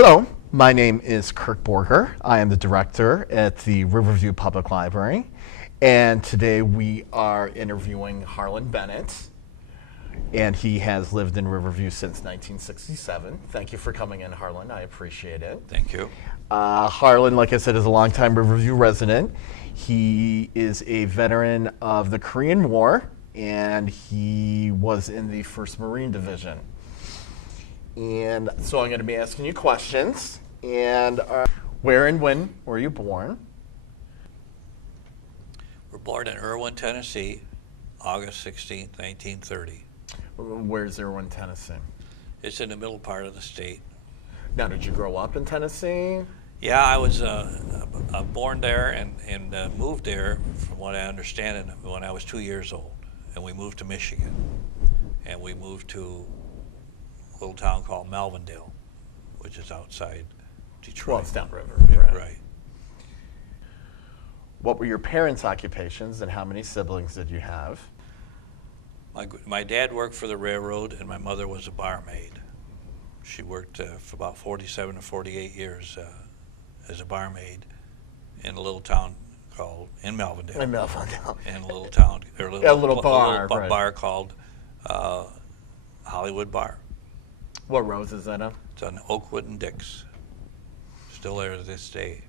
Hello, my name is Kirk Borger. I am the director at the Riverview Public Library, and today we are interviewing Harland Bennett, and he has lived in Riverview since 1967. Thank you for coming in, Harland. I appreciate it. Thank you. Harland, like I said, is a longtime Riverview resident. He is a veteran of the Korean War, and he was in the 1st Marine Division. And so I'm going to be asking you questions. And where and when were you born? We're born in Irwin, Tennessee, August 16th, 1930. Where's Irwin, Tennessee? It's in the middle part of the state. Now, did you grow up in Tennessee? Yeah, I was born there and moved there, from what I understand, when I was 2 years old. And we moved to Michigan. And we moved to a little town called Malvindale, which is outside Detroit. Well, it's downriver. Yeah, right. What were your parents' occupations and how many siblings did you have? My dad worked for the railroad and my mother was a barmaid. She worked for about 47 or 48 years as a barmaid in a little town called, in Malvindale. In Malvindale. In a little town, or a little bar, right. Bar right. called Hollywood Bar. What roads is that on? It's on Oakwood and Dix. Still there to this day.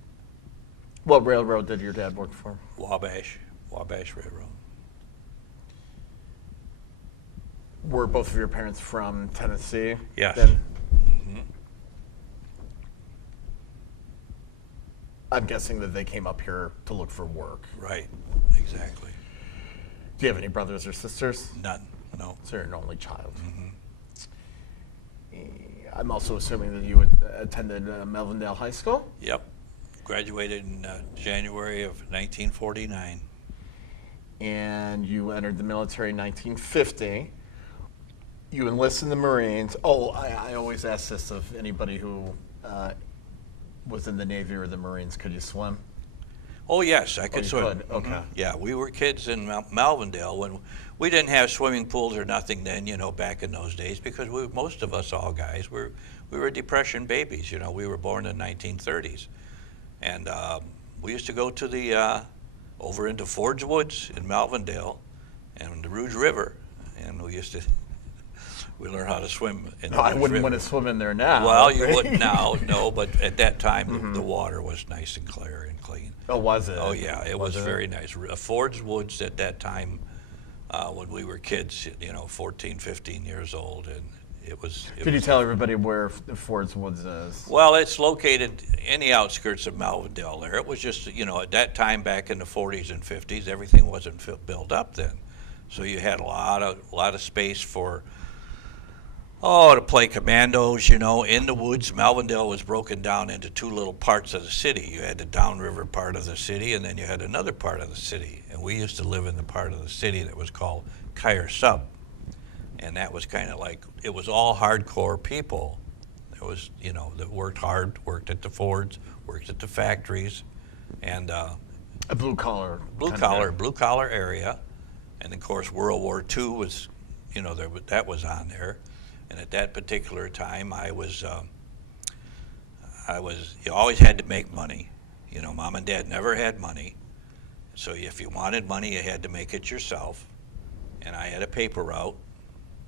What railroad did your dad work for? Wabash Railroad. Were both of your parents from Tennessee? Yes. Then? Mm-hmm. I'm guessing that they came up here to look for work. Right, exactly. Do you have any brothers or sisters? None, no. So you're an only child. Mm-hmm. I'm also assuming that you attended Melvindale High School? Yep. Graduated in January of 1949. And you entered the military in 1950. You enlisted in the Marines. Oh, I always ask this of anybody who was in the Navy or the Marines. Could you swim? Oh, yes, I could swim. Could? Okay. Mm-hmm. Yeah, we were kids in Malvindale when we didn't have swimming pools or nothing then, back in those days, because most of us, all guys, we were Depression babies. We were born in the 1930s. And we used to go to the, over into Ford's Woods in Malvindale and the Rouge River, and we learned how to swim in the No, I Rouge wouldn't River. want to swim in there now. Well, you wouldn't now, no, but at that time, the water was nice and clear and clean. Oh, was it? Oh, yeah, it was very nice. Ford's Woods at that time, when we were kids, 14, 15 years old, and it was... Could you tell everybody where Ford's Woods is? Well, it's located in the outskirts of Malvindale there. It was just, at that time back in the 40s and 50s, everything wasn't built up then. So you had a lot of space for... to play commandos, in the woods. Malvindale was broken down into two little parts of the city. You had the downriver part of the city, and then you had another part of the city. And we used to live in the part of the city that was called Kyer Sub. And that was kind of like, it was all hardcore people. There was, that worked hard, worked at the Fords, worked at the factories, and A blue collar. blue collar area. And of course, World War II was, that was on there. And at that particular time, you always had to make money. Mom and Dad never had money. So if you wanted money, you had to make it yourself. And I had a paper route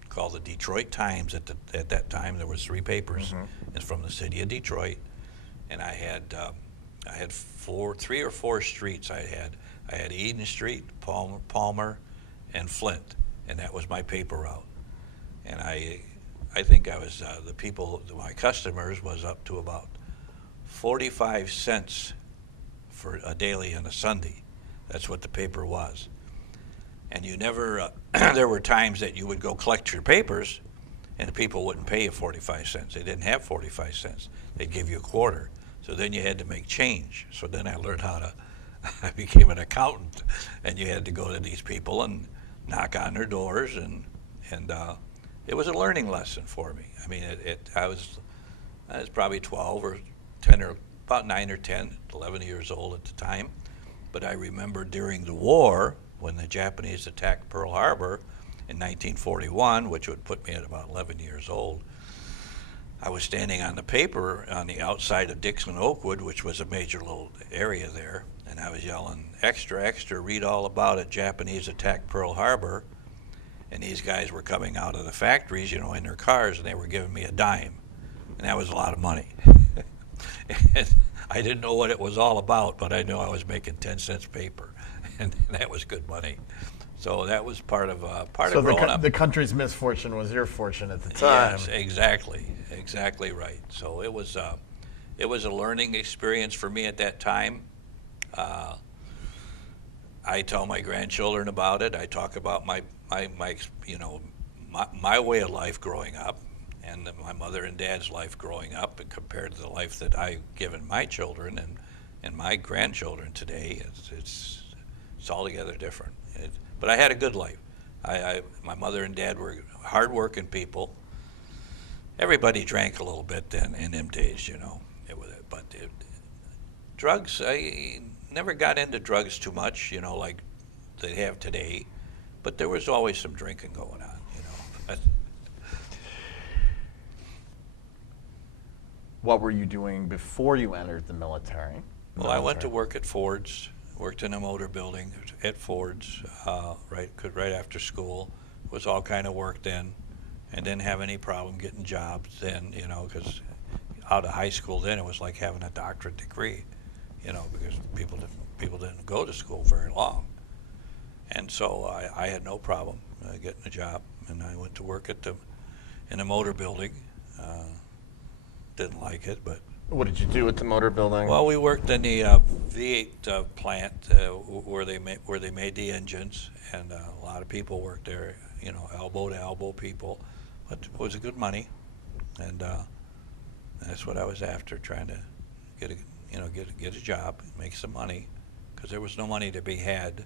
called the Detroit Times. At that time, there was 3 papers. It's from the city of Detroit. And I had 3 or 4 streets I had Eden Street, Palmer, and Flint. And that was my paper route. And I think I was, my customers was up to about 45 cents for a daily and a Sunday. That's what the paper was. And you never, there were times that you would go collect your papers and the people wouldn't pay you 45 cents. They didn't have 45 cents. They'd give you a quarter. So then you had to make change. So then I learned I became an accountant, and you had to go to these people and knock on their doors, and it was a learning lesson for me. I mean, I was probably 12 or 10 or about 9 or 10, 11 years old at the time. But I remember during the war, when the Japanese attacked Pearl Harbor in 1941, which would put me at about 11 years old, I was standing on the paper on the outside of Dixon Oakwood, which was a major little area there, and I was yelling, "Extra, extra, read all about it, Japanese attacked Pearl Harbor." And these guys were coming out of the factories, in their cars, and they were giving me a dime. And that was a lot of money. And I didn't know what it was all about, but I knew I was making 10 cents paper, and that was good money. So that was part of growing up. The country's misfortune was your fortune at the time. Yes, exactly right. So it was a learning experience for me at that time. I tell my grandchildren about it. I talk about my way of life growing up, and my mother and dad's life growing up, and compared to the life that I've given my children and my grandchildren today. It's altogether different. But I had a good life. My mother and dad were hard-working people. Everybody drank a little bit then in them days, But drugs, I never got into drugs too much, like they have today. But there was always some drinking going on, What were you doing before you entered the military? Well, I went to work at Ford's. Worked in a motor building at Ford's right after school. Was all kind of work then, and didn't have any problem getting jobs then, because out of high school then it was like having a doctorate degree, because people didn't go to school very long, and so I had no problem getting a job, and I went to work in a motor building. Didn't like it, but. What did you do at the motor building? Well, we worked in the V8 plant where they made the engines, and a lot of people worked there, elbow to elbow people. But it was good money, and that's what I was after, trying to get a job, make some money, because there was no money to be had.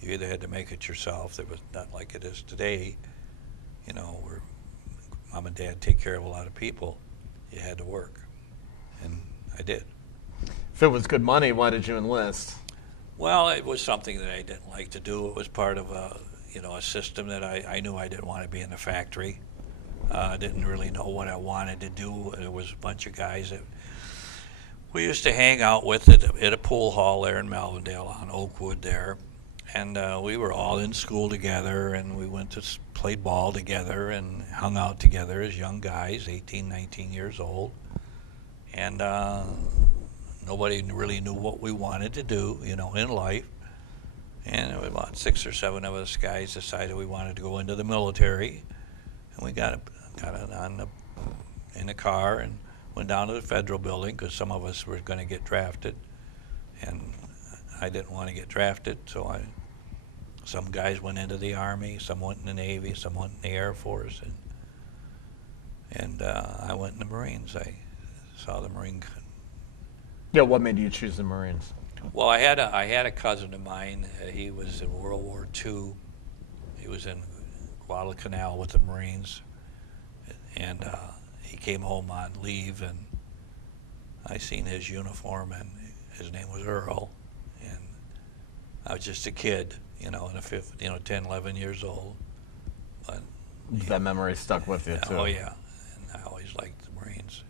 You either had to make it yourself. There was not like it is today, where mom and dad take care of a lot of people. You had to work. And I did. If it was good money, why did you enlist? Well, it was something that I didn't like to do. It was part of a system that I knew I didn't want to be in the factory. I didn't really know what I wanted to do. There was a bunch of guys that we used to hang out with at a pool hall there in Melvindale on Oakwood there. And we were all in school together, and we went to play ball together and hung out together as young guys, 18, 19 years old. And nobody really knew what we wanted to do, in life. And about 6 or 7 of us guys decided we wanted to go into the military. And we got in a car and went down to the federal building, because some of us were going to get drafted. And I didn't want to get drafted, so some guys went into the Army, some went in the Navy, some went in the Air Force. And I went in the Marines. I saw the Marine. Yeah, what made you choose the Marines? Well, I had a cousin of mine. He was in World War II. He was in Guadalcanal with the Marines, and he came home on leave, and I seen his uniform, and his name was Earl, and I was just a kid, in a 10, 11 years old. But that memory stuck with you too. Oh yeah, and I always liked the Marines.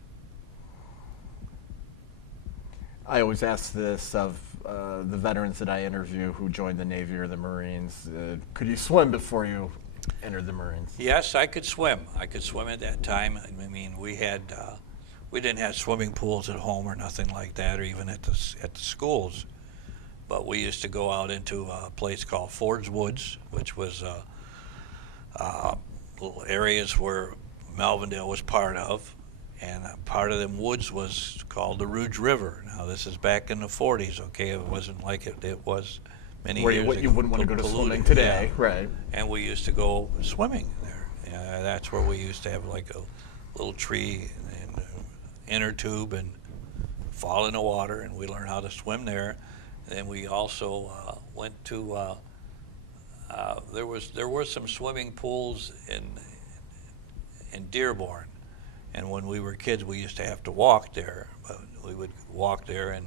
I always ask this of the veterans that I interview who joined the Navy or the Marines. Could you swim before you entered the Marines? Yes, I could swim. I could swim at that time. I mean, we didn't have swimming pools at home or nothing like that, or even at the schools. But we used to go out into a place called Ford's Woods, which was little areas where Melvindale was part of. And part of them woods was called the Rouge River. Now, this is back in the 40s, okay? It wasn't like it was many years ago. You wouldn't want to go to swimming today, yeah. Right. And we used to go swimming there. That's where we used to have like a little tree and inner tube and fall in the water, and we learned how to swim there. And then we also went to, there were some swimming pools in Dearborn. And when we were kids, we used to have to walk there. But we would walk there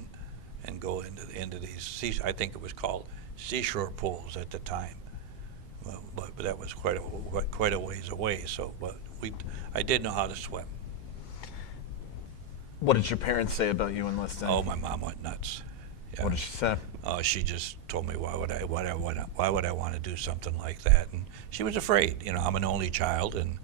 and go into these, I think it was called seashore pools at the time. But that was quite a ways away. So, but I did know how to swim. What did your parents say about you enlisting? Oh, my mom went nuts. Yeah. What did she say? She just told me why would I want to do something like that, and she was afraid. I'm an only child, and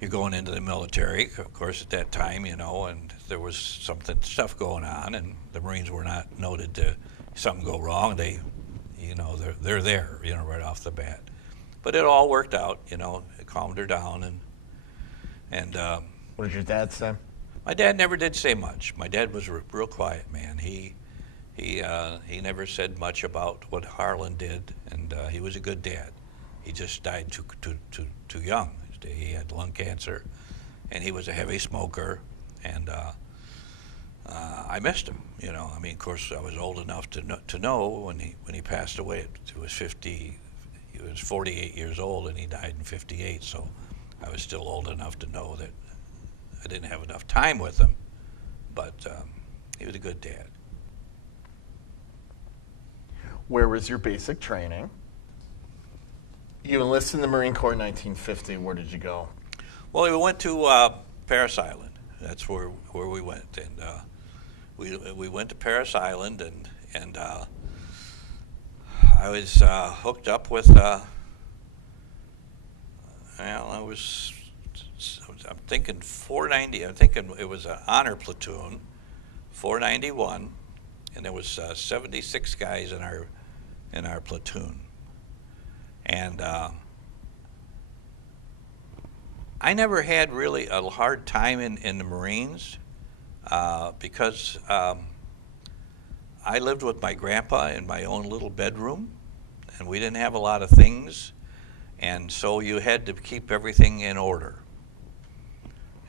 you're going into the military, of course, at that time, and there was stuff going on, and the Marines were not noted to something go wrong. They're there, right off the bat. But it all worked out, it calmed her down, and What did your dad say? my dad never did say much. My dad was a real quiet man. He never said much about what Harland did, and he was a good dad. He just died too young. He had lung cancer, and he was a heavy smoker, and I missed him. Of course, I was old enough to know when he passed away. He was 48 years old, and he died in 58. So I was still old enough to know that I didn't have enough time with him, but he was a good dad. Where was your basic training? You enlisted in the Marine Corps in 1950. Where did you go? Well, we went to Parris Island. That's where we went, and we went to Parris Island, and I was hooked up with. I'm thinking 490. I'm thinking it was an honor platoon, 491, and there was 76 guys in our platoon. And I never had really a hard time in the Marines because I lived with my grandpa in my own little bedroom, and we didn't have a lot of things, and so you had to keep everything in order.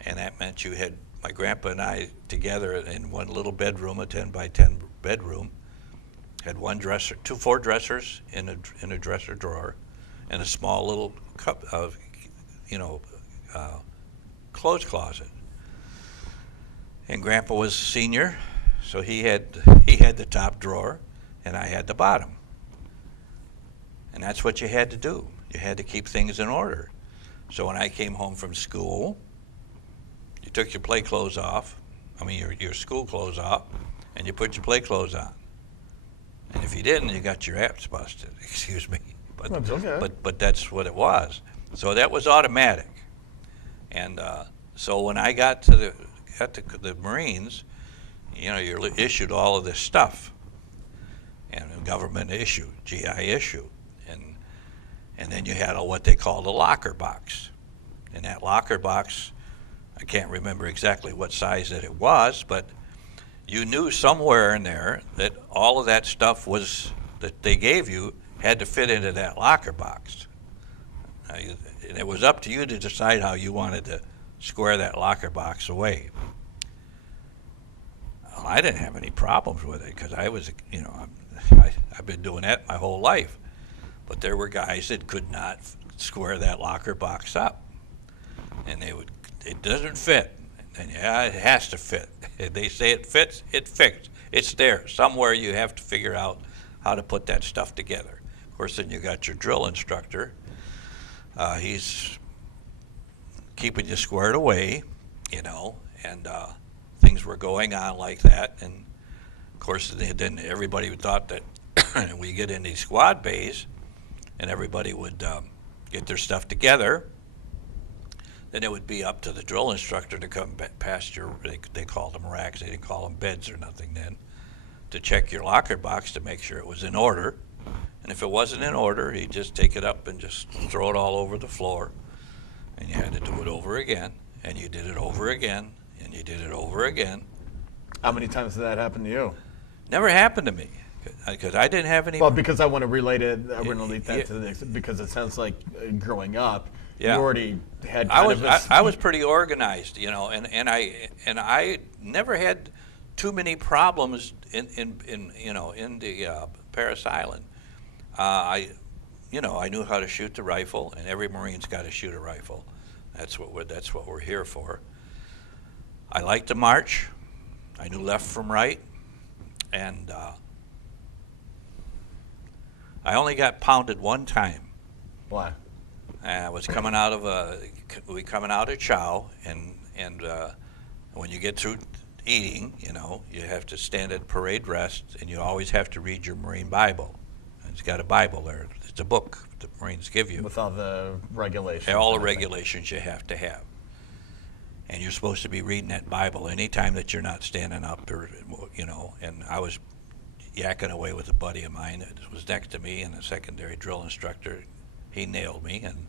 And that meant you had my grandpa and I together in one little bedroom, a 10 by 10 bedroom, had one dresser, four dressers in a dresser drawer, and a small little cup of, clothes closet. And Grandpa was senior, so he had the top drawer, and I had the bottom. And that's what you had to do. You had to keep things in order. So when I came home from school, you took your play clothes off, your school clothes off, and you put your play clothes on. And if you didn't, you got your ass busted. Excuse me. But, that's okay. But that's what it was. So that was automatic. And so when I got to the Marines, you're issued all of this stuff, and government issue, GI issue, and then you had what they called a locker box. And that locker box, I can't remember exactly what size that it was, but you knew somewhere in there that all of that stuff that they gave you had to fit into that locker box. And it was up to you to decide how you wanted to square that locker box away. Well, I didn't have any problems with it because I was, I've been doing that my whole life. But there were guys that could not square that locker box up. And it doesn't fit. And yeah, it has to fit. If they say it fits, it fits. It's there. Somewhere you have to figure out how to put that stuff together. Of course, then you got your drill instructor. He's keeping you squared away, and things were going on like that. And of course, then everybody thought that we get in these squad bays, and everybody would get their stuff together. Then it would be up to the drill instructor to come past they called them racks, they didn't call them beds or nothing then, to check your locker box to make sure it was in order. And if it wasn't in order, he'd just take it up and just throw it all over the floor. And you had to do it over again, and you did it over again, and you did it over again. How many times did that happen to you? Never happened to me, because I didn't have any. Well, because I want to relate that to this, because it sounds like growing up, yeah. You already had I was pretty organized, and I never had too many problems in the Parris Island. I knew how to shoot the rifle, and every Marine's got to shoot a rifle. That's what we're here for. I liked to march. I knew left from right, and I only got pounded one time. Why? I was coming out of chow, and when you get through eating, you have to stand at parade rest, and you always have to read your Marine Bible. It's got a Bible there. It's a book the Marines give you. With all the regulations. And all the regulations you have to have. And you're supposed to be reading that Bible anytime that you're not standing up, or and I was yakking away with a buddy of mine that was next to me, and a secondary drill instructor. He nailed me, and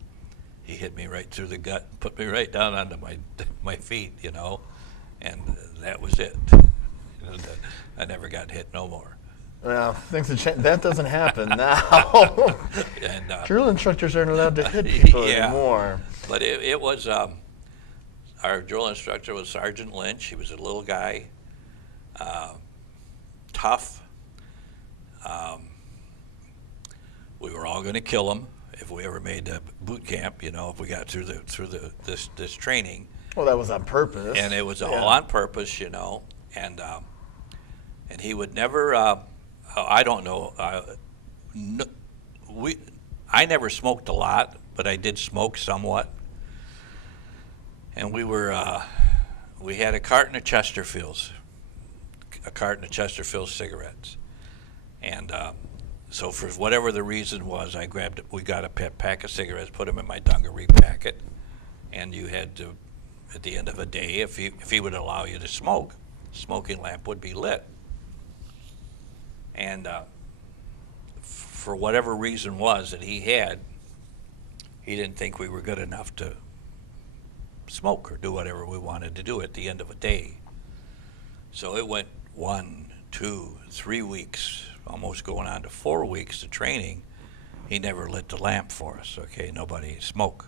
he hit me right through the gut, put me right down onto my feet, and that was it. I never got hit no more. Well, things have changed. That doesn't happen now. And, drill instructors aren't allowed to hit people anymore. But it was, our drill instructor was Sergeant Lynch. He was a little guy, tough. We were all going to kill him if we ever made the boot camp. If we got through this training. Well, that was on purpose. And it was all on purpose, and he would never. I don't know. I never smoked a lot, but I did smoke somewhat. And we had a carton of Chesterfields cigarettes, and so for whatever the reason was, we got a pack of cigarettes, put them in my dungaree packet, and you had to, at the end of a day, if he would allow you to smoke, smoking lamp would be lit. And for whatever reason was that he didn't think we were good enough to smoke or do whatever we wanted to do at the end of a day. So it went 1, 2, 3 weeks, almost going on to 4 weeks of training. He never lit the lamp for us, okay? Nobody smoked.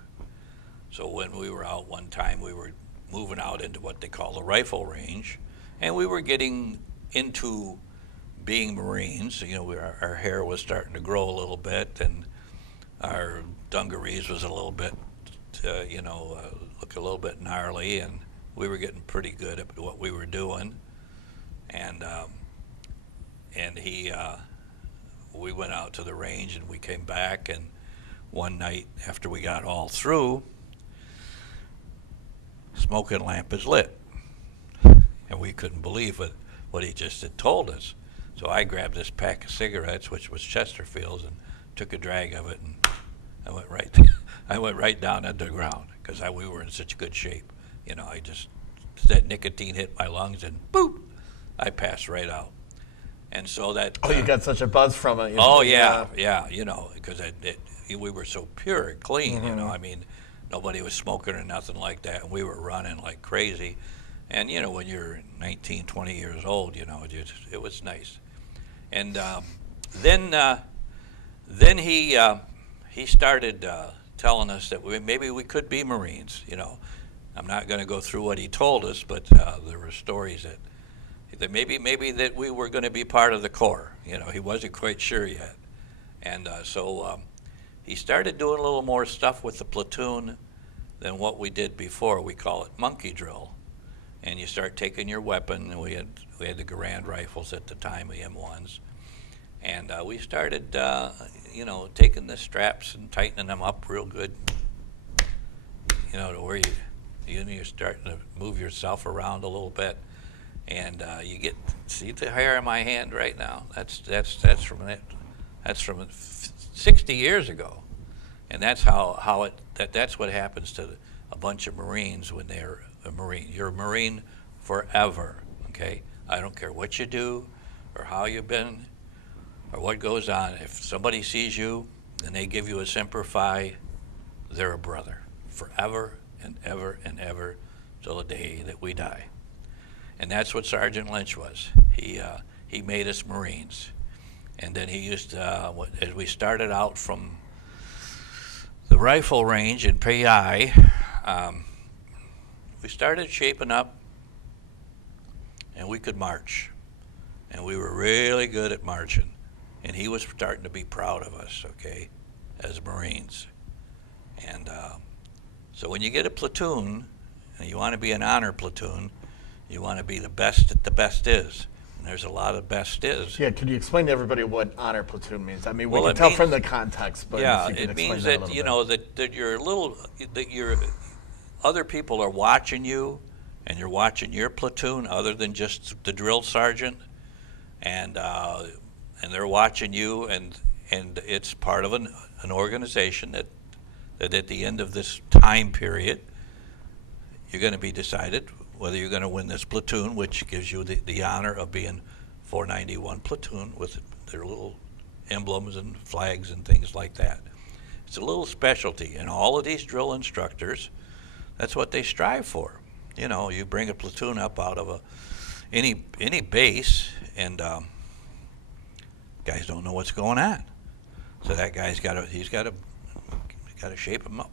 So when we were out one time, we were moving out into what they call the rifle range, and we were getting into being Marines. Our hair was starting to grow a little bit, and our dungarees was a little bit, look a little bit gnarly, and we were getting pretty good at what we were doing. And we went out to the range, and we came back, and one night after we got all through, smoking lamp is lit, and we couldn't believe what he just had told us. So I grabbed this pack of cigarettes, which was Chesterfields, and took a drag of it, and I went right down at the ground because we were in such good shape. That nicotine hit my lungs, and boop, I passed right out. And so that. Oh, you got such a buzz from it. Yeah, because we were so pure and clean. Mm-hmm. Nobody was smoking or nothing like that, and we were running like crazy. And when you're 19, 20 years old, it was nice. And then he started telling us that maybe we could be Marines. I'm not going to go through what he told us, but there were stories that maybe that we were going to be part of the Corps. He wasn't quite sure yet. And so he started doing a little more stuff with the platoon than what we did before. We call it monkey drill. And you start taking your weapon, and we had the Garand rifles at the time, the M1s, and we started, taking the straps and tightening them up real good, to where you're starting to move yourself around a little bit, and see the hair on my hand right now. That's from it. That's from 60 years ago, and that's that's what happens to a bunch of Marines when they're a Marine. You're a Marine forever, okay? I don't care what you do or how you've been or what goes on. If somebody sees you and they give you a Semper Fi, they're a brother forever and ever till the day that we die. And that's what Sergeant Lynch was. He made us Marines. And then he used to, as we started out from the rifle range in PI, we started shaping up, and we could march, and we were really good at marching, and he was starting to be proud of us, okay, as Marines. And so when you get a platoon, and you want to be an honor platoon, you want to be the best that the best is, and there's a lot of best is. Yeah, could you explain to everybody what honor platoon means? We Well, can it tell means- from the context, but Yeah, if you can it explain means that that, that you're other people are watching you, and you're watching your platoon other than just the drill sergeant, and they're watching you, and it's part of an organization that at the end of this time period, you're going to be decided whether you're going to win this platoon, which gives you the honor of being 491 platoon with their little emblems and flags and things like that. It's a little specialty, and all of these drill instructors, that's what they strive for. You know, you bring a platoon up out of any base, and guys don't know what's going on. So that guy's got to shape them up,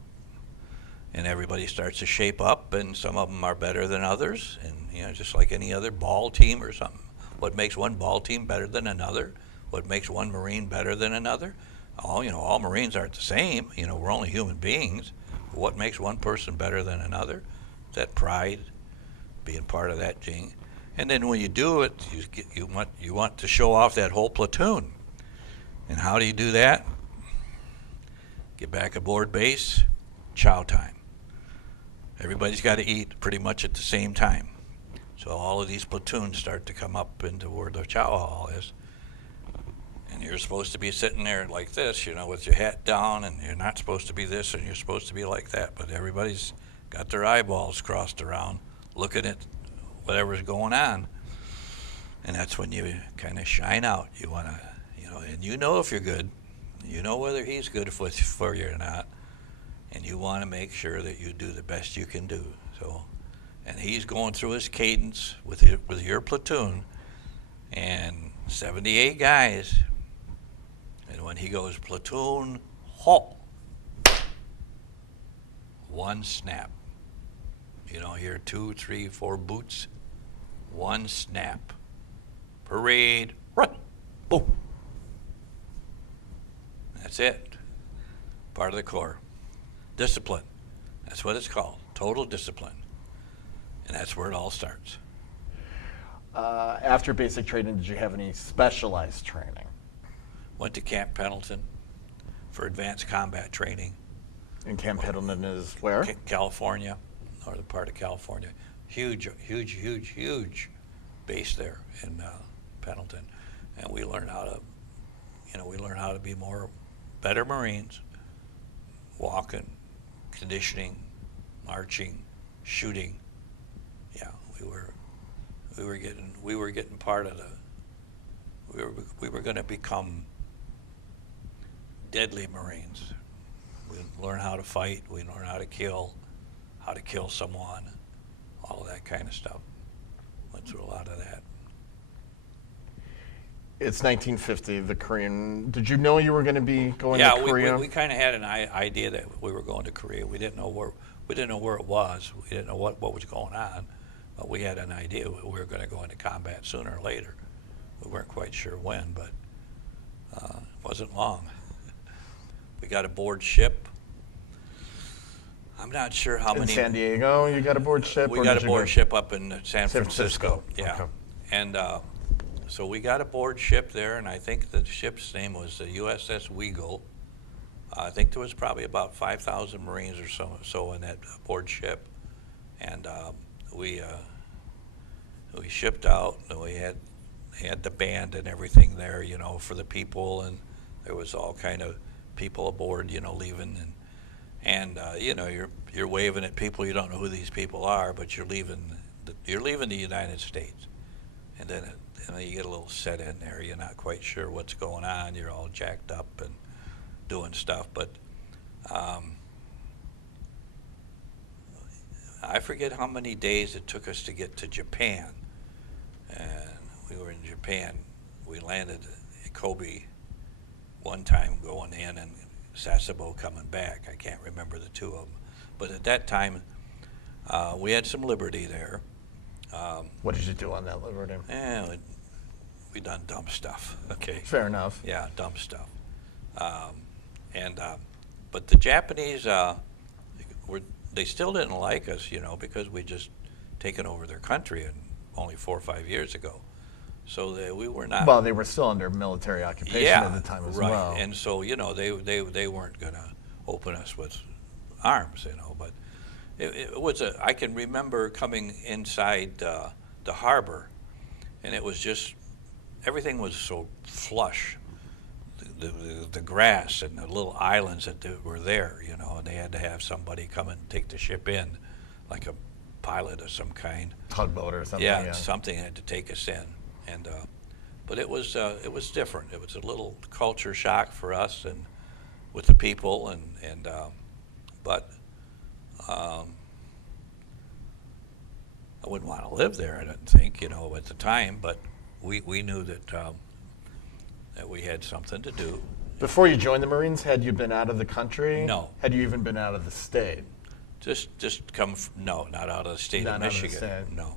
and everybody starts to shape up, and some of them are better than others, and you know, just like any other ball team or something. What makes one ball team better than another? What makes one Marine better than another? All Marines aren't the same. You know, we're only human beings. What makes one person better than another? That pride, being part of that gene. And then when you do it, you want to show off that whole platoon. And how do you do that? Get back aboard base, chow time. Everybody's got to eat pretty much at the same time. So all of these platoons start to come up into where the chow hall is. And you're supposed to be sitting there like this, you know, with your hat down, and you're not supposed to be this, and you're supposed to be like that. But everybody's got their eyeballs crossed around, looking at whatever's going on. And that's when you kind of shine out. You want to, and you know if you're good. You know whether he's good for you or not. And you want to make sure that you do the best you can do. So, and he's going through his cadence with your platoon, and 78 guys. And when he goes platoon halt, one snap. You don't hear 2, 3, 4 boots. One snap. Parade, run, boom. That's it. Part of the Corps. Discipline. That's what it's called. Total discipline. And that's where it all starts. After basic training, did you have any specialized training? Went to Camp Pendleton for advanced combat training. And Camp Pendleton is where? California, northern part of California. Huge base there in Pendleton. And we learned how to be better Marines, walking, conditioning, marching, shooting. Yeah, we were getting part of we were going to become deadly Marines. We learn how to fight, we learn how to kill someone, all of that kind of stuff. Went through a lot of that. It's 1950, the Korean. Did you know you were going to be going to Korea? Yeah, we kind of had an idea that we were going to Korea. We didn't know where it was. We didn't know what was going on, but we had an idea we were going to go into combat sooner or later. We weren't quite sure when, but it wasn't long. We got aboard ship. I'm not sure how many. In San Diego, you got aboard ship? We got aboard ship up in San Francisco. Yeah. Okay. And so we got aboard ship there, and I think the ship's name was the USS Weagle. I think there was probably about 5,000 Marines or so in that aboard ship. And we shipped out, and we had the band and everything there, for the people, and there was all kind of people aboard, leaving, and you're waving at people. You don't know who these people are, but you're leaving the United States, and then you get a little set in there. You're not quite sure what's going on. You're all jacked up and doing stuff, but I forget how many days it took us to get to Japan, and we were in Japan. We landed at Kobe one time going in, and Sasebo coming back. I can't remember the two of them, but at that time we had some liberty there. What did you do on that liberty? We done dumb stuff. Okay. Fair enough. Yeah, dumb stuff. But the Japanese they still didn't like us, because we just taken over their country only 4 or 5 years ago. So we were not. Well, they were still under military occupation at the time as well. And so they weren't going to open us with arms, but it was I can remember coming inside the harbor, and it was just, everything was so flush. The grass and the little islands that were there, you know, and they had to have somebody come and take the ship in, like a pilot of some kind. Tugboat or something. Yeah, something had to take us in, and but it was different. It was a little culture shock for us and with the people, and but I wouldn't want to live there. I didn't think, you know, at the time, but we knew that that we had something to do. Before you joined the Marines, had you been out of the country? No. Had you even been out of the state? Just come no, not out of the state Not of out of the Michigan. state. No,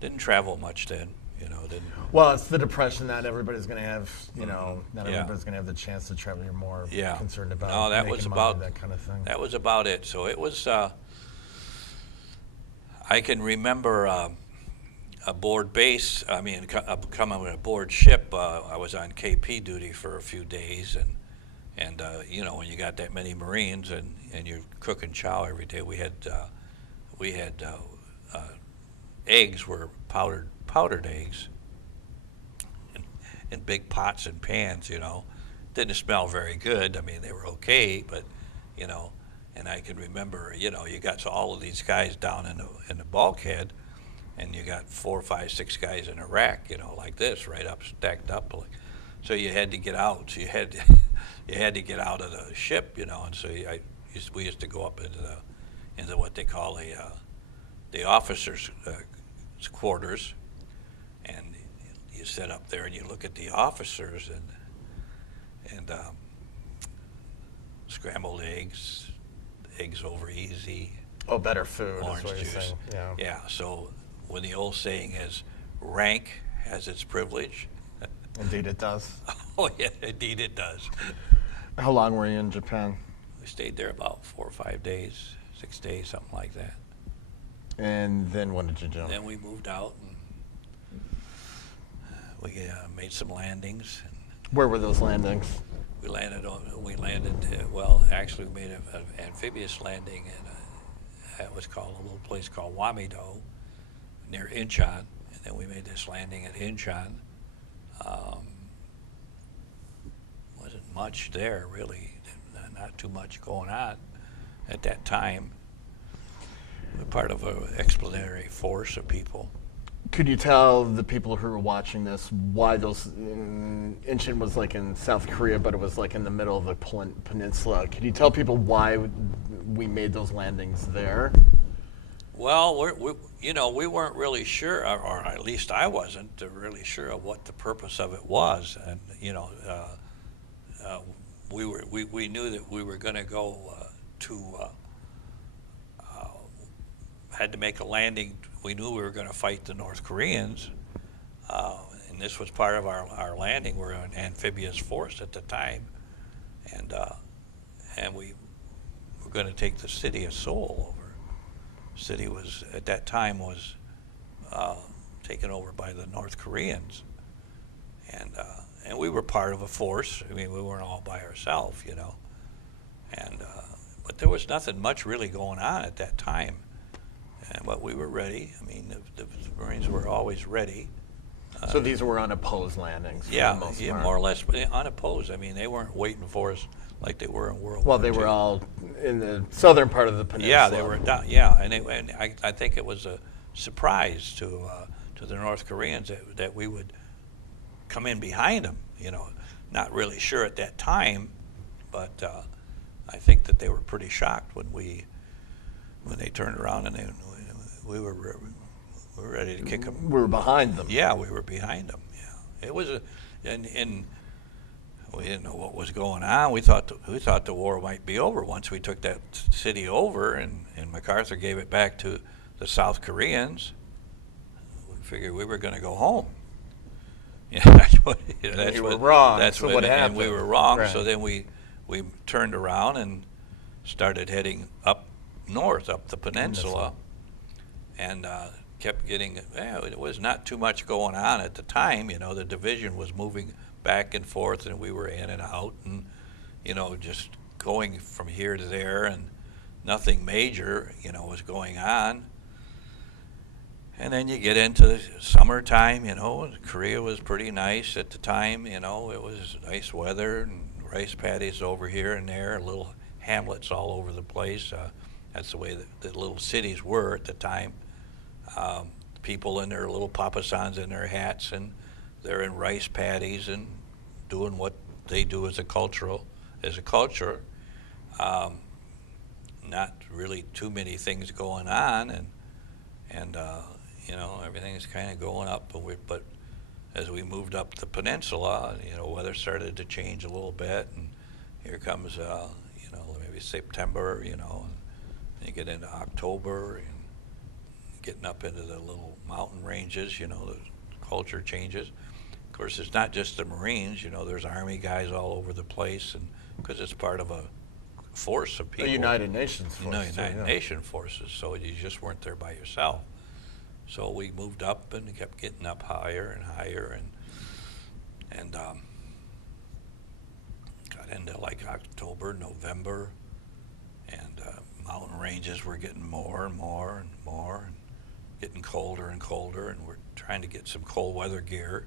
didn't travel much then. You know, didn't. Well, it's the Depression. Not everybody's going to have, you know, not Yeah. everybody's going to have the chance to travel. You're more Yeah. concerned about No, that making was money, about that kind of thing. That was about it. So it was. I can remember aboard base. I mean, coming aboard ship. I was on KP duty for a few days, and you know, when you got that many Marines and you're cooking chow every day, we had eggs were powdered eggs in big pots and pans. You know, didn't smell very good. I mean, they were okay, but you know. And I can remember, you know, you got all of these guys down in the bulkhead, and you got 4, 5, 6 guys in a rack, you know, like this, right up, stacked up. So you had to get out. So you had to get out of the ship, you know. And so we used to go up into what they call the officers' quarters, and you sit up there and you look at the officers and scrambled eggs over easy. Oh, better food Orange is what juice. you're saying. Yeah. Yeah, so when the old saying is, rank has its privilege. Indeed it does. Oh, yeah, indeed it does. How long were you in Japan? We stayed there about 4 or 5 days, 6 days, something like that. And then when did you jump? Then we moved out and we made some landings. Where were those landings? We landed, well, actually we made an amphibious landing in it was called a little place called Wamido near Incheon, and then we made this landing at Incheon. Wasn't much there really, not too much going on at that time. We're part of an expeditionary force of people. Could you tell the people who were watching this why those Incheon was like in South Korea, but it was like in the middle of a peninsula? Could you tell people why we made those landings there? Well, we weren't really sure, or at least I wasn't really sure of what the purpose of it was, and you know, we knew that we were going to go had to make a landing. We knew we were going to fight the North Koreans, and this was part of our landing. We're an amphibious force at the time, and we were going to take the city of Seoul over. The city was, at that time, was taken over by the North Koreans, and we were part of a force. I mean, we weren't all by ourselves, you know, but there was nothing much really going on at that time. But we were ready. I mean, the Marines were always ready. So these were unopposed landings for the most part. More or less unopposed. I mean, they weren't waiting for us like they were in World War Well, they were all in the southern part of the peninsula. Yeah, they were down. Yeah, and I think it was a surprise to the North Koreans that we would come in behind them. You know, not really sure at that time, but I think that they were pretty shocked when they turned around and we were ready to kick them. We were behind them. Yeah, we were behind them. Yeah, it was and we didn't know what was going on. We thought the war might be over once we took that city over, and MacArthur gave it back to the South Koreans. We figured we were going to go home. Yeah, You were wrong. That's what happened. And we were wrong. Right. So then we turned around and started heading up north, up the peninsula, and kept getting. It was not too much going on at the time. You know, the division was moving back and forth, and we were in and out, and you know, just going from here to there, and nothing major, was going on. And then you get into the summertime, and Korea was pretty nice at the time, it was nice weather and rice paddies over here and there, little hamlets all over the place. That's the way the little cities were at the time. People in their little papasans in their hats, and they're in rice paddies and doing what they do as a culture. Not really too many things going on, and everything's kind of going up. But as we moved up the peninsula, weather started to change a little bit, and here comes maybe September, and you get into October and getting up into the little mountain ranges, the culture changes. Of course, it's not just the Marines, there's Army guys all over the place, and because it's part of a force of people. The United Nations force. United Nations forces, so you just weren't there by yourself. So we moved up and kept getting up higher and higher, and got into like October, November, and mountain ranges were getting more and more and more, and getting colder and colder, and we're trying to get some cold weather gear,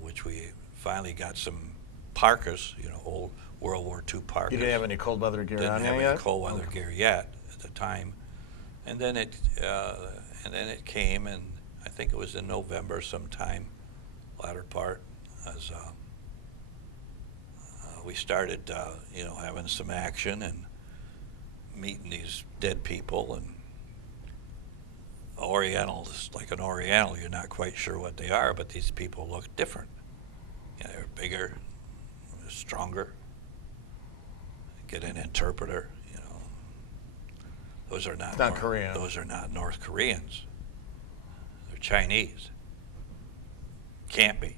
which we finally got some parkas, old World War II parkas. You didn't have any cold weather gear on you yet? Didn't have any cold weather gear yet at the time, and then it came, and I think it was in November sometime, latter part, as we started, having some action and meeting these dead people. And Orientals, like an Oriental, you're not quite sure what they are, but these people look different. They're bigger, stronger. Get an interpreter, Those are not Korean. Those are not North Koreans. They're Chinese. Can't be.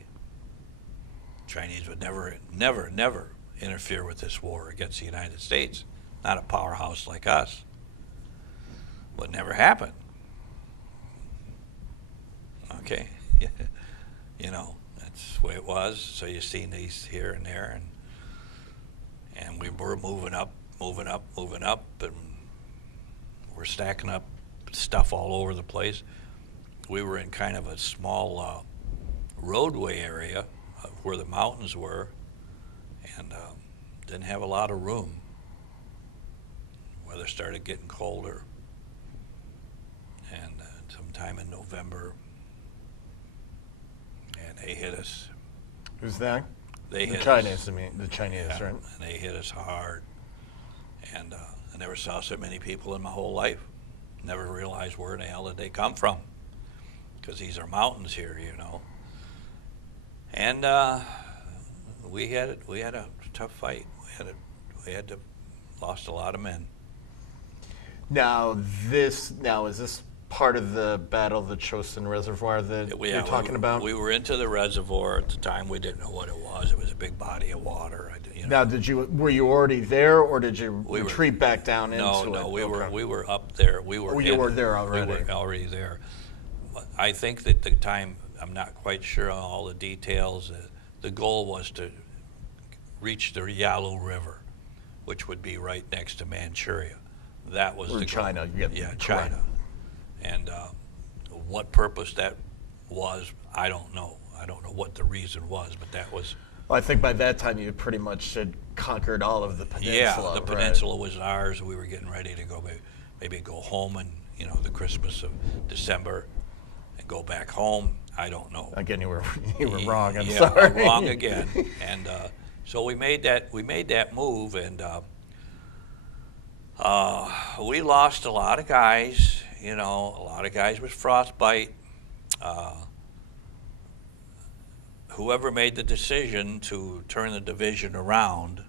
Chinese would never, never, never interfere with this war against the United States. Not a powerhouse like us. Would never happen. Okay, that's the way it was. So you've seen these here and there, and we were moving up, and we're stacking up stuff all over the place. We were in kind of a small roadway area of where the mountains were, and didn't have a lot of room. Weather started getting colder, and sometime in November, and they hit us. Who's that? They hit Chinese, us. I mean, the Chinese, Yeah, right? and they hit us hard. And I never saw so many people in my whole life. Never realized where the hell did they come from, because these are mountains here, And we had a tough fight. We had to lost a lot of men. Now is this part of the Battle of the Chosin Reservoir that you're talking about? We were into the reservoir at the time. We didn't know what it was. It was a big body of water. Now, were you already there, or did you retreat back down into it? No, we were up there. You were there already. We were already there. I think that the time, I'm not quite sure on all the details. The goal was to reach the Yalu River, which would be right next to Manchuria. That was the China. goal. Yeah, China. And what purpose that was, I don't know. I don't know what the reason was, but that was. Well, I think by that time you pretty much had conquered all of the peninsula. Yeah, the peninsula was ours. We were getting ready to go, maybe go home, and the Christmas of December, and go back home. I don't know. Again, you were wrong. I'm yeah, sorry. Wrong again. And so we made that move, and we lost a lot of guys. A lot of guys with frostbite. Whoever made the decision to turn the division around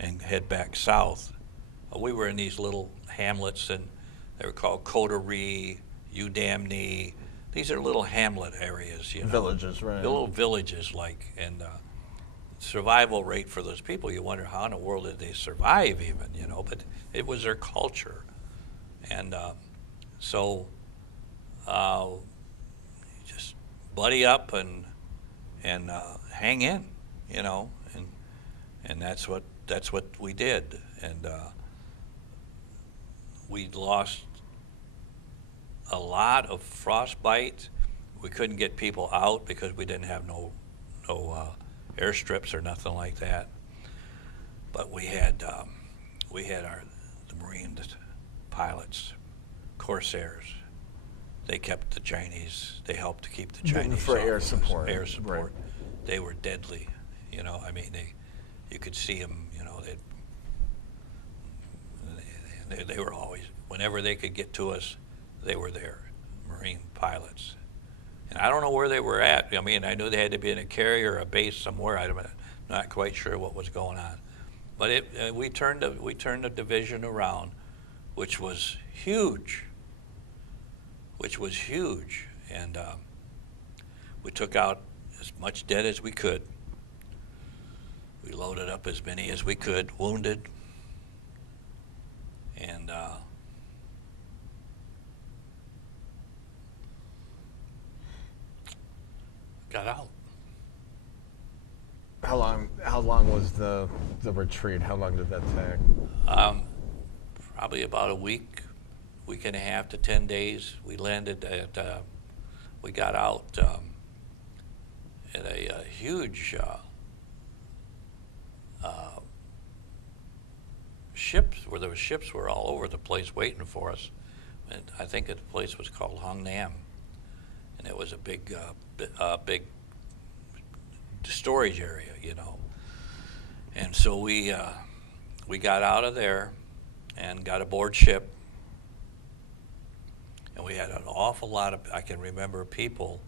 and head back south, we were in these little hamlets, and they were called Coterie, Udamne. These are little hamlet areas, Villages, right? Little villages, and survival rate for those people. You wonder how in the world did they survive, even, But it was their culture, and so just buddy up and hang in, and that's what we did. And we lost a lot of frostbite. We couldn't get people out because we didn't have no airstrips or nothing like that. But we had the Marine pilots, Corsairs. They kept the Chinese. They helped to keep the Chinese for off air of us. support. Air support. Right. They were deadly. You know, I mean, you could see them. You know, they were always, whenever they could get to us, they were there. Marine pilots. And I don't know where they were at. I mean, I knew they had to be in a carrier or a base somewhere. I'm not quite sure what was going on. But we turned the division around, which was huge. And we took out as much dead as we could. We loaded up as many as we could, wounded, and got out. How long was the retreat? How long did that take? Probably about a week and a half to 10 days. We landed at, we got out at a huge ships, where there were ships were all over the place waiting for us. And I think the place was called Hung Nam, and it was a big storage area, you know. And so we got out of there and got aboard ship, and we had an awful lot of, I can remember people,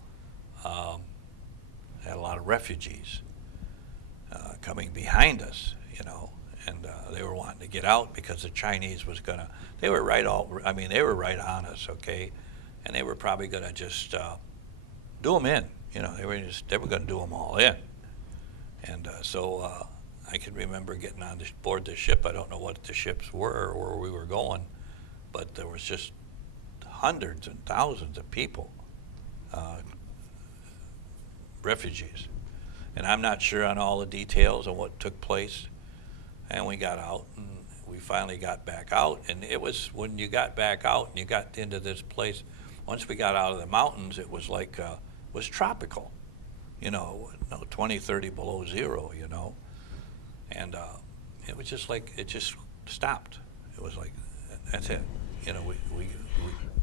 had a lot of refugees coming behind us, you know, and they were wanting to get out because the Chinese was gonna, they were right on us, okay, and they were probably gonna just do them in, you know, they were gonna do them all in. And so I can remember getting on board the ship. I don't know what the ships were or where we were going, but there was just hundreds and thousands of people, refugees. And I'm not sure on all the details on what took place. And we got out, and we finally got back out. And it was when you got back out and you got into this place, once we got out of the mountains, it was like, was tropical, you know, 20, 30 below zero, you know. And it was just like, it just stopped. It was like, that's it. You know, we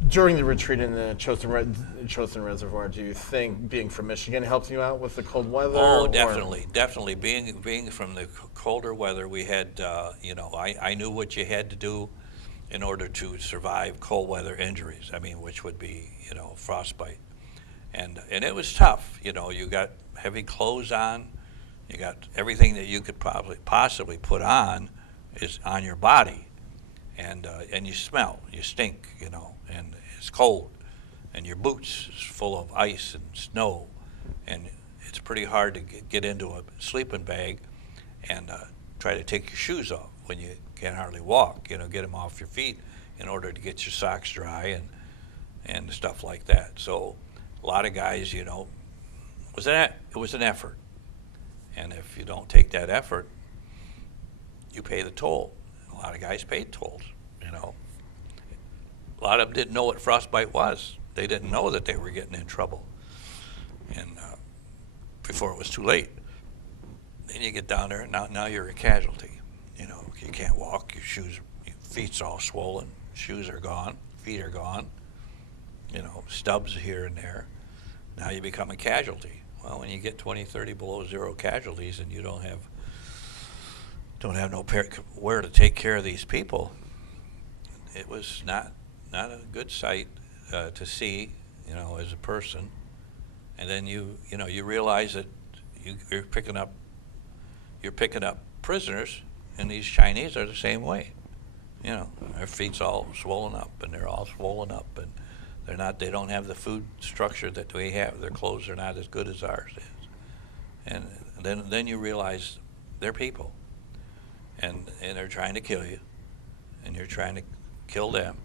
During the retreat in the Chosin Reservoir, do you think being from Michigan helped you out with the cold weather? Oh, definitely, definitely. Being from the colder weather, we had, you know, I knew what you had to do in order to survive cold weather injuries. I mean, which would be, you know, frostbite, and it was tough. You know, you got heavy clothes on, you got everything that you could possibly put on is on your body, and you smell, you stink, you know, and it's cold, and your boots is full of ice and snow, and it's pretty hard to get into a sleeping bag and try to take your shoes off when you can't hardly walk, you know, get them off your feet in order to get your socks dry and stuff like that. So a lot of guys, you know, it was an effort, and if you don't take that effort, you pay the toll. A lot of guys paid tolls, you know. A lot of them didn't know what frostbite was. They didn't know that they were getting in trouble, and before it was too late. Then you get down there, and now you're a casualty. You know, you can't walk. Your feet's all swollen. Shoes are gone. Feet are gone. You know, stubs here and there. Now you become a casualty. Well, when you get 20, 30 below zero casualties, and you don't have where to take care of these people, it was not a good sight to see, you know, as a person. And then you realize that you're picking up prisoners, and these Chinese are the same way. You know, their feet's all swollen up, and they're all swollen up, and they don't have the food structure that we have. Their clothes are not as good as ours is. And then you realize they're people, and they're trying to kill you, and you're trying to kill them,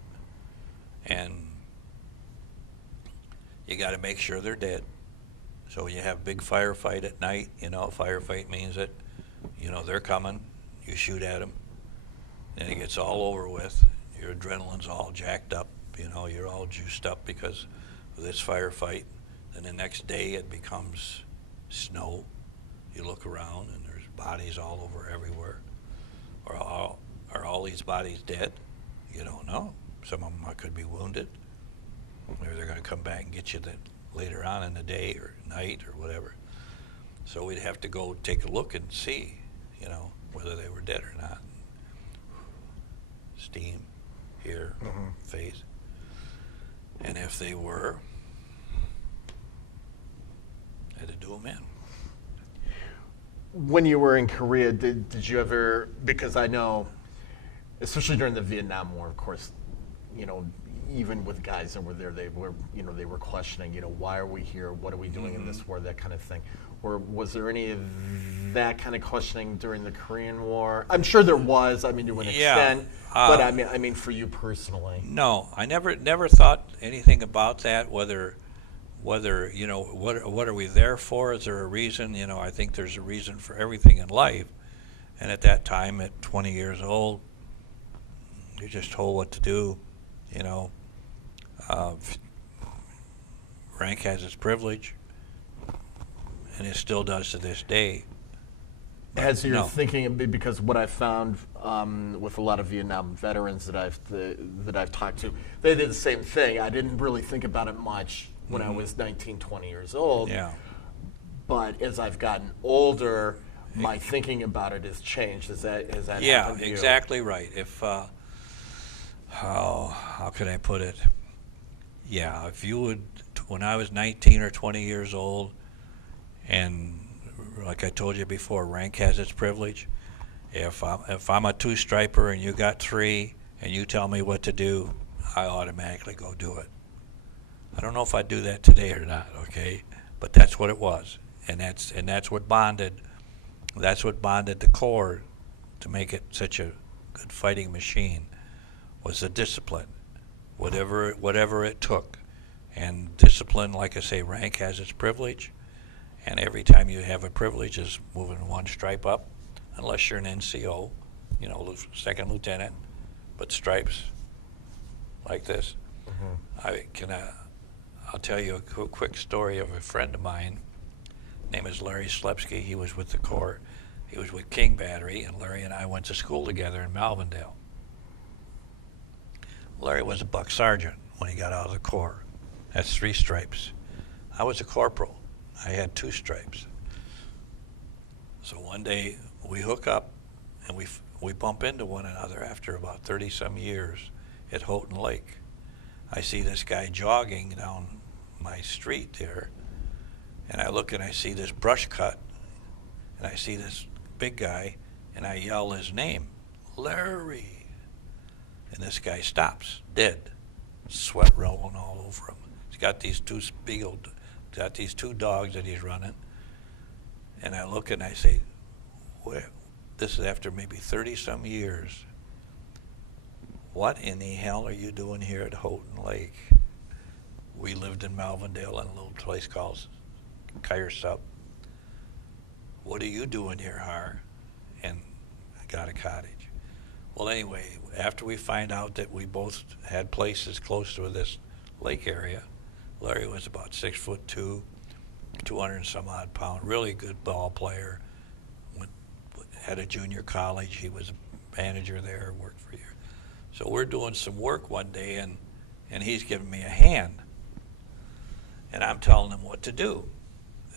and you got to make sure they're dead. So when you have a big firefight at night, you know, a firefight means that, you know, they're coming, you shoot at them, then it gets all over with, your adrenaline's all jacked up, you're all juiced up because of this firefight. Then the next day it becomes snow. You look around and there's bodies all over everywhere. Are all these bodies dead? You don't know. Some of them could be wounded. Maybe they're going to come back and get you later on in the day or night or whatever. So we'd have to go take a look and see, whether they were dead or not. Steam here, face. And if they were, had to do them in. When you were in Korea, did you ever, because I know, especially during the Vietnam War, of course, even with guys that were there, they were questioning, why are we here? What are we doing in this war? That kind of thing. Or was there any of that kind of questioning during the Korean War? I'm sure there was. I mean, to an extent. But I mean, for you personally. No, I never thought anything about that. Whether what are we there for? Is there a reason? I think there's a reason for everything in life. And at that time, at 20 years old, you're just told what to do. Rank has its privilege, and it still does to this day. As you're thinking, because what I've found with a lot of Vietnam veterans that I've talked to, they did the same thing. I didn't really think about it much when I was 19, 20 years old. Yeah. But as I've gotten older, my thinking about it has changed. Has that Yeah, happened to you? exactly right. If how could I put it? Yeah, if you would, when I was 19 or 20 years old, and like I told you before, rank has its privilege. If I'm a two-striper and you got 3, and you tell me what to do, I automatically go do it. I don't know if I'd do that today or not, okay? But that's what it was, and that's what bonded. That's what bonded the Corps to make it such a good fighting machine. Was the discipline, whatever it took, and discipline. Like I say, rank has its privilege, and every time you have a privilege is moving one stripe up, unless you're an NCO, second lieutenant, but stripes like this. I'll tell you a quick story of a friend of mine. Name is Larry Slepsky. He was with the Corps. He was with King Battery, and Larry and I went to school together in Malvindale. Larry was a buck sergeant when he got out of the Corps. That's 3 stripes. I was a corporal. I had 2 stripes. So one day we hook up and we bump into one another after about 30-some years at Houghton Lake. I see this guy jogging down my street there, and I look and I see this brush cut, and I see this big guy, and I yell his name, Larry. And this guy stops, dead, sweat rolling all over him. He's got these 2 dogs that he's running. And I look and I say, this is after maybe 30-some years. What in the hell are you doing here at Houghton Lake? We lived in Malvindale in a little place called Kyrsup. What are you doing here, Har? And I got a cottage. Well, anyway, after we find out that we both had places close to this lake area, Larry was about 6'2", 200 and some odd pound, really good ball player. Had a junior college. He was a manager there, worked for years. So we're doing some work one day, and he's giving me a hand, and I'm telling him what to do.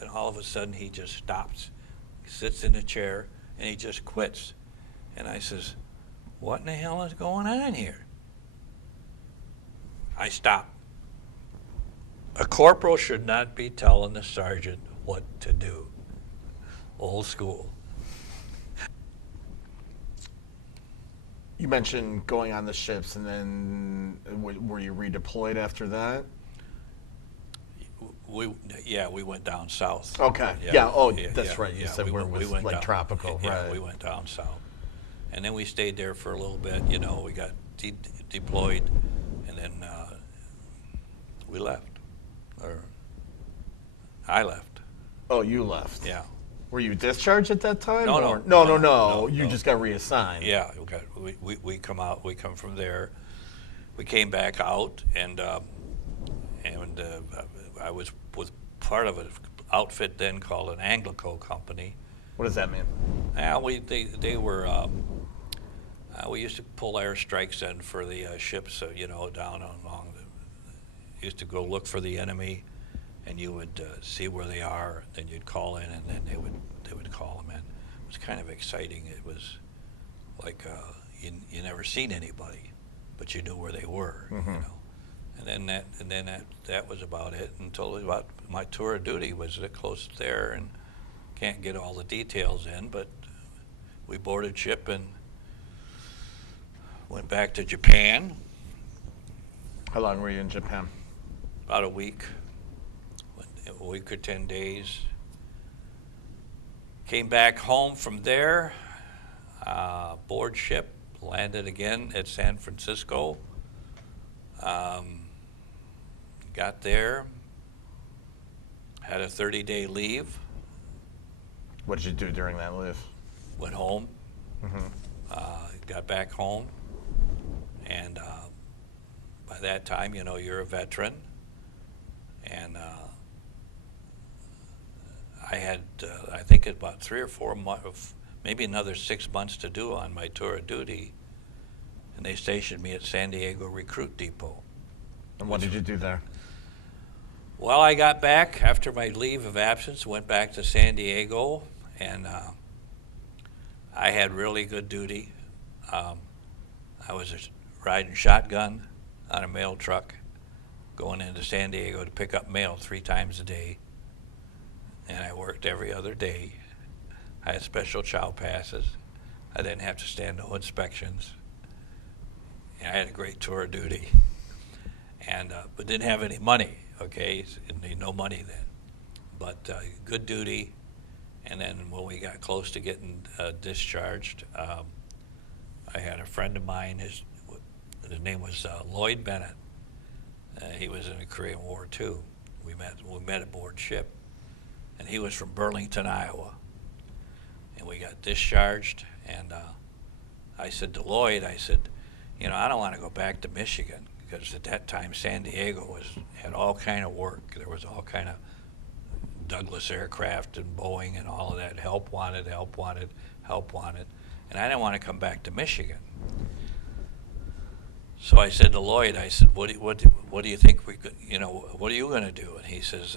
And all of a sudden, he just stops, sits in a chair, and he just quits. And I says, what in the hell is going on here? I stop. A corporal should not be telling the sergeant what to do. Old school. You mentioned going on the ships, and then were you redeployed after that? We went down south. Okay. That's right. You said where it was like down, tropical. Yeah, right. We went down south. And then we stayed there for a little bit. We got deployed, and then we left. Or I left. Oh, you left. Yeah. Were you discharged at that time? No. No. You just got reassigned. Yeah, we come from there, we came back out, and I was with part of an outfit then called an Anglico company. What does that mean? They were we used to pull airstrikes in for the ships, down along the. Used to go look for the enemy, and you would see where they are. Then you'd call in, and then they would call them in. It was kind of exciting. It was like you never seen anybody, but you knew where they were, And then that was about it until about my tour of duty was close there, and can't get all the details in, but we boarded ship and went back to Japan. How long were you in Japan? About a week or 10 days. Came back home from there, board ship, landed again at San Francisco. Got there, had a 30-day leave. What did you do during that leave? Went home, got back home, and by that time, you're a veteran, and I had, I think, about 3 or 4 months, maybe another 6 months to do on my tour of duty, and they stationed me at San Diego Recruit Depot. And what did you do there? Well, I got back after my leave of absence, went back to San Diego, and I had really good duty. I was riding shotgun on a mail truck, going into San Diego to pick up mail 3 times a day, and I worked every other day. I had special chow passes. I didn't have to stand no inspections. And I had a great tour of duty, and but didn't have any money. Okay, no money then, but good duty. And then when we got close to getting discharged, I had a friend of mine. His name was Lloyd Bennett. He was in the Korean War too. We met aboard ship, and he was from Burlington, Iowa. And we got discharged, and I said to Lloyd, I said, I don't want to go back to Michigan, because at that time San Diego had all kind of work. There was all kind of Douglas aircraft and Boeing and all of that. Help wanted. And I didn't want to come back to Michigan. So I said to Lloyd, I said, what do you think we could, what are you going to do? And he says,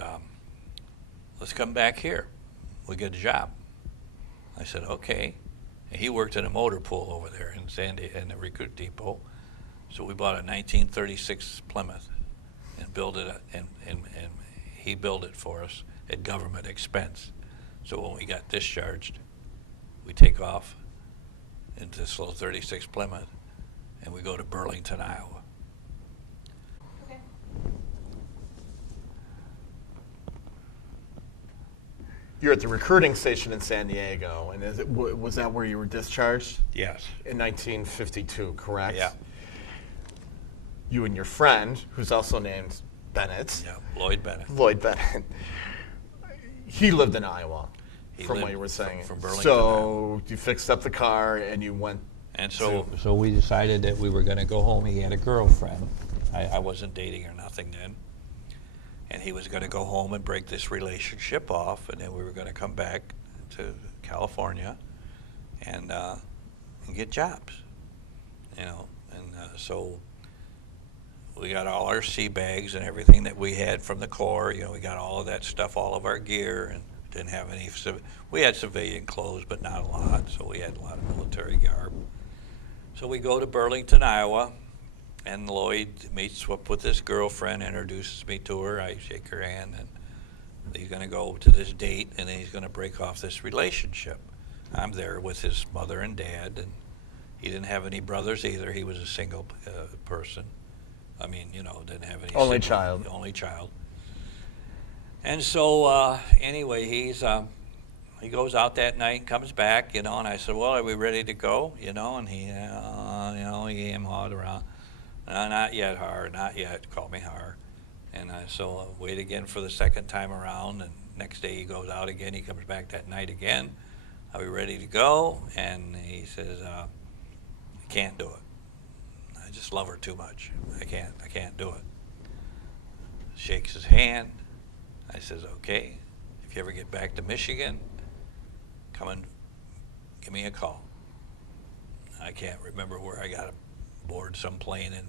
let's come back here. We get a job. I said, okay. And he worked in a motor pool over there in the Recruit Depot. So we bought a 1936 Plymouth and built it, and he built it for us at government expense. So when we got discharged, we take off into this little 36 Plymouth, and we go to Burlington, Iowa. Okay. You're at the recruiting station in San Diego, and was that where you were discharged? Yes. In 1952, correct? Yeah. You and your friend, who's also named Bennett. Yeah, Lloyd Bennett. Lloyd Bennett. He lived in Iowa, He from what lived you were saying. from Burlington, So you fixed up the car and you went. And so we decided that we were going to go home. He had a girlfriend. I wasn't dating or nothing then. And he was going to go home and break this relationship off, and then we were going to come back to California and get jobs, And so we got all our sea bags and everything that we had from the Corps. We got all of that stuff, all of our gear, and didn't have any. We had civilian clothes, but not a lot. So we had a lot of military garb. So we go to Burlington, Iowa, and Lloyd meets up with his girlfriend, introduces me to her. I shake her hand, and he's going to go to this date, and then he's going to break off this relationship. I'm there with his mother and dad, and he didn't have any brothers either. He was a single person. I mean, didn't have any. Only siblings, child. Only child. And so anyway, he goes out that night, and comes back, and I said, well, are we ready to go? And he, he hawed around. Not yet, Har, not yet. Call me Har. And so wait again for the second time around, and next day he goes out again. He comes back that night again. Are we ready to go? And he says, I can't do it. just love her too much. I can't do it. Shakes his hand. I says, okay, if you ever get back to Michigan, come and give me a call. I can't remember where I got aboard some plane in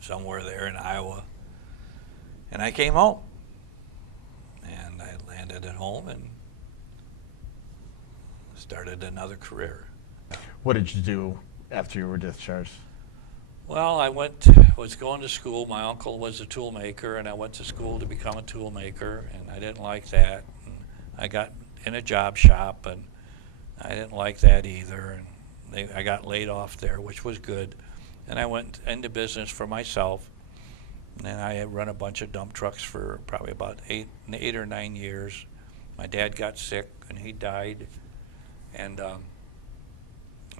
somewhere there in Iowa. And I came home. And I landed at home and started another career. What did you do after you were discharged? Well, was going to school. My uncle was a tool maker, and I went to school to become a tool maker, and I didn't like that. And I got in a job shop, and I didn't like that either. And I got laid off there, which was good. And I went into business for myself, and I had run a bunch of dump trucks for probably about 8 or 9 years. My dad got sick, and he died, and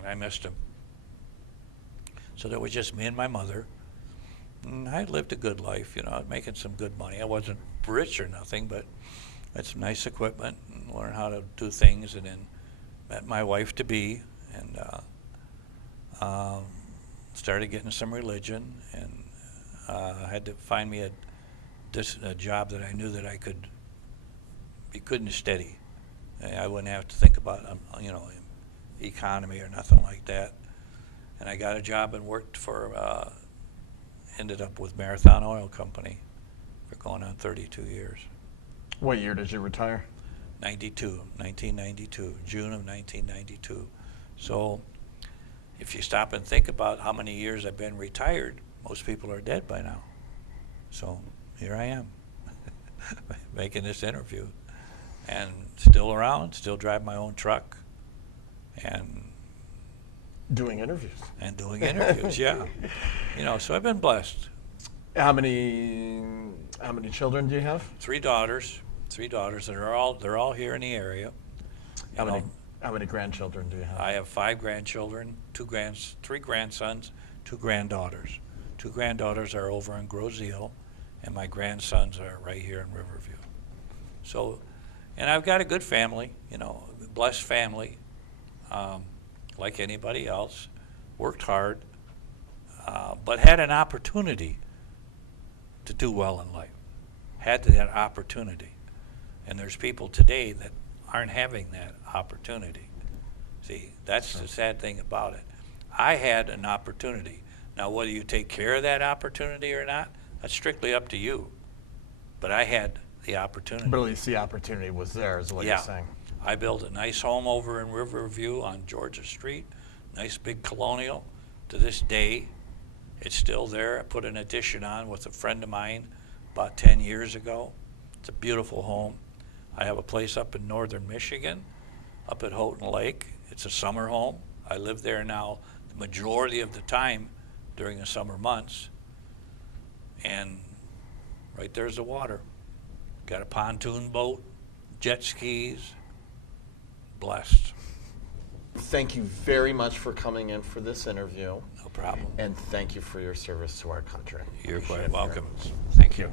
I missed him. So there was just me and my mother. And I lived a good life, making some good money. I wasn't rich or nothing, but I had some nice equipment and learned how to do things, and then met my wife-to-be and started getting some religion, and had to find me a job that I knew that I could be good and steady. I wouldn't have to think about, economy or nothing like that. And I got a job and worked for, ended up with Marathon Oil Company for going on 32 years. What year did you retire? 1992, June of 1992. So if you stop and think about how many years I've been retired, most people are dead by now. So here I am, making this interview, and still around, still drive my own truck, and doing interviews. Yeah. So I've been blessed. How many children do you have? 3 daughters. 3 daughters that are all here in the area. How many grandchildren do you have? I have 5 grandchildren, 3 grandsons, 2 granddaughters. 2 granddaughters are over in Groseal, and my grandsons are right here in Riverview. So, and I've got a good family, blessed family, like anybody else. Worked hard, but had an opportunity to do well in life. Had that opportunity. And there's people today that aren't having that opportunity. See, that's the sad thing about it. I had an opportunity. Now, whether you take care of that opportunity or not, that's strictly up to you. But I had the opportunity. But at least the opportunity was there, is what you're saying. I built a nice home over in Riverview on Georgia Street, nice big colonial. To this day, it's still there. I put an addition on with a friend of mine about 10 years ago. It's a beautiful home. I have a place up in northern Michigan, up at Houghton Lake. It's a summer home. I live there now the majority of the time during the summer months. And right there's the water. Got a pontoon boat, jet skis. Blessed. Thank you very much for coming in for this interview. No problem. And thank you for your service to our country. You're Appreciate quite it welcome. very much. Thank you.